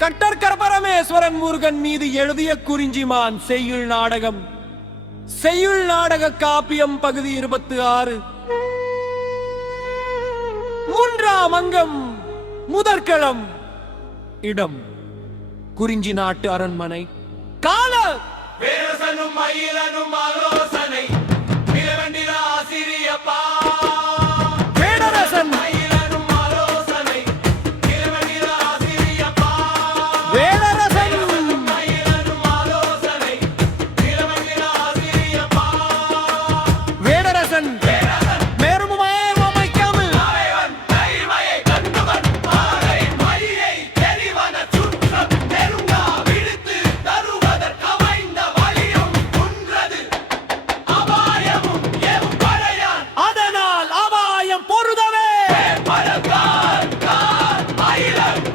கட்டற்கர பரமேஸ்வரன் முருகன் மீது எழுதிய குறிஞ்சிமான் செய்யுள் நாடகம். செய்யுள் நாடக காப்பியம் பகுதி 26. மூன்றாம் அங்கம். முதற்களம். இடம் குறிஞ்சி நாட்டு அரண்மனை. கால வேரசனும் மயிலனும் ஆலோசனை மிரவண்டிர ஆசிரியப்பா. வேடரசன் மயிலனும் ஆலோசனை மிரவண்டிர ஆசிரியப்பா. வேடரசன் மயிலனும் ஆலோசனை மிரவண்டிர ஆசிரியப்பா. வேடரசன் மேருமாய் அமைக்காமல் அவைவன் தைமையை கண்டுவன் மாலை மயிலை தெரிவன சுற்றம் நெருங்கா விடுத்து தருவதற்கமைந்த வலியும் குன்றது அபாயமும் எம் படையான் அதனால் அபாயம் பொருதவே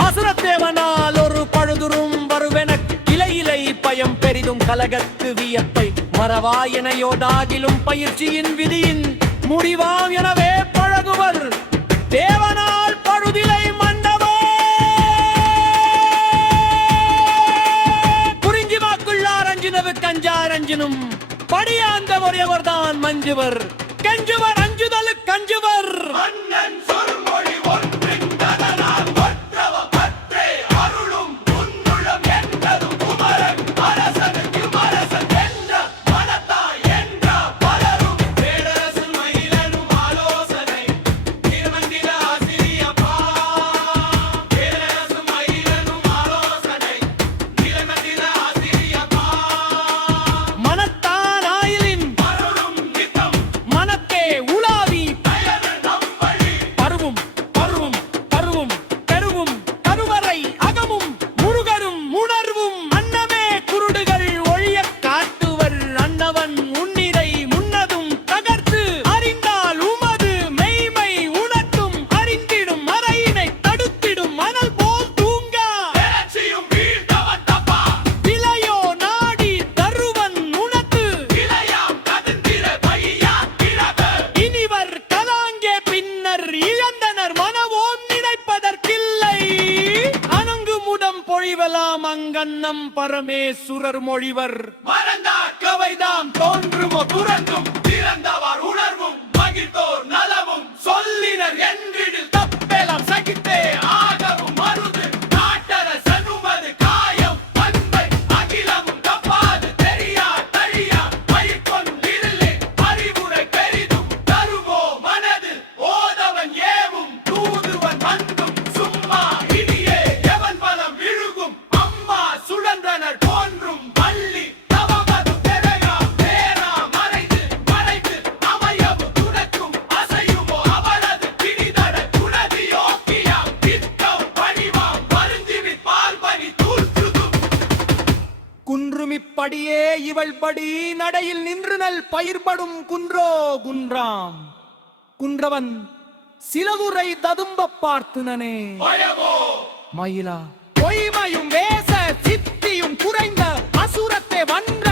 அசுரத்தேவனால் ஒரு பழுதுரும் வருவென கிளையிலை பயம் பெரிதும் கலகத்து வியப்பை மறவாயனையோடாகிலும் பயிற்சியின் விதியின் முடிவாம் எனவே பழகுவர் தேவனால் பழுதிலை மண்டபோ. குறிஞ்சிமாக்குள்ளார் அஞ்சினவு கஞ்சார் அஞ்சினும் படியாந்த ஒரேவர்தான் மஞ்சுவர் கஞ்சுவர் அஞ்சுதலு கஞ்சுவர். மன்னன் சொற்மொழி ஒன்றின் ததனால் ஒற்றவ பற்றே அருளும் உன்னுளம் என்றதும் குமரன் அரசனுக்கு மரசன் என்ற மனத்தாய் என்ற பலரும் வேடரசன் மயிலனும் ஆலோசனை திருமந்திர ஆசிரியப்பா. வேடரசன் மயிலனும் ஆலோசனை திருமந்திர ஆசிரியப்பா. மனத்தான் ஆயிலின் அருளும் நித்தம் மனத்தே உலாவி அயன நம்பழி பருவும் பருவும் பருவும் பெருவும் கருவறை அகமும் முருகரும் உணர்வும் அன்னமே குருடுகள் ஒழியக் காட்டுவர் அன்னவன் உன்னிரை முன்னதும் தகர்த்து அறிந்தால் உமது மெய்மை உணர்த்தும் அறிந்திடும் மறையினை தடுத்திடும் மணல் போல் தூங்கா எலட்சியும் வீழ்ந்தவன் தப்பா. விலையோ நாடி தருவன் உனக்கு இளையாம் கதிர்ந்திர பையா கிழக்கு இனிவர் கலாங்கே பின்னர் இழந்தனர் மனவோம் நினைப்பதற்கில்லை அணங்கு முடம் பொழிவலாம் அங்கன்னம் பரமேசுரர் மொழிவர். மறந்தார் கவைதாம் தோன்றுமோ துறந்தும் திறந்தவர் உணர்வும் மகிழ்ந்தோர் நலவும் சொல்லினர் என்றிடில் தப்பெல்லாம் சகித்தே ஆகவும் மருது நாட்டர சனுமது காயம் அன்பை அகிலமும் தப்பாது தெரியா தழியா மயிர்கொண்டிருளே அறிவுரை பெரிதும் தருவோ மனது ஓதவன் ஏவும் தூதுவன் வந்தும் சும்மா இனியே எவன் பலம் விழுகும் அம்மா சுழன்றனர் போன்றும் வள்ளி தவமது பெறையா பேரா மறைந்து மறைந்து அமையவும் துணக்கும் அசையுமோ அவரது பிடிதட குணதி யோக்கியாம் பித்தம் பணிவாம் வருந்திவி பால்பனி தூற்றுதும். குன்றுமிப்படியே இவள் படி நடையில் நின்று நல் பயிர்படும் குன்றோ குன்றாம் குன்றவன் சிலதுரை ததும்ப பார்த்துனனே பயமோ மயிலா பொய்மையும் வேச சித்தியும் குறைந்த அசுரத்தை வண்ண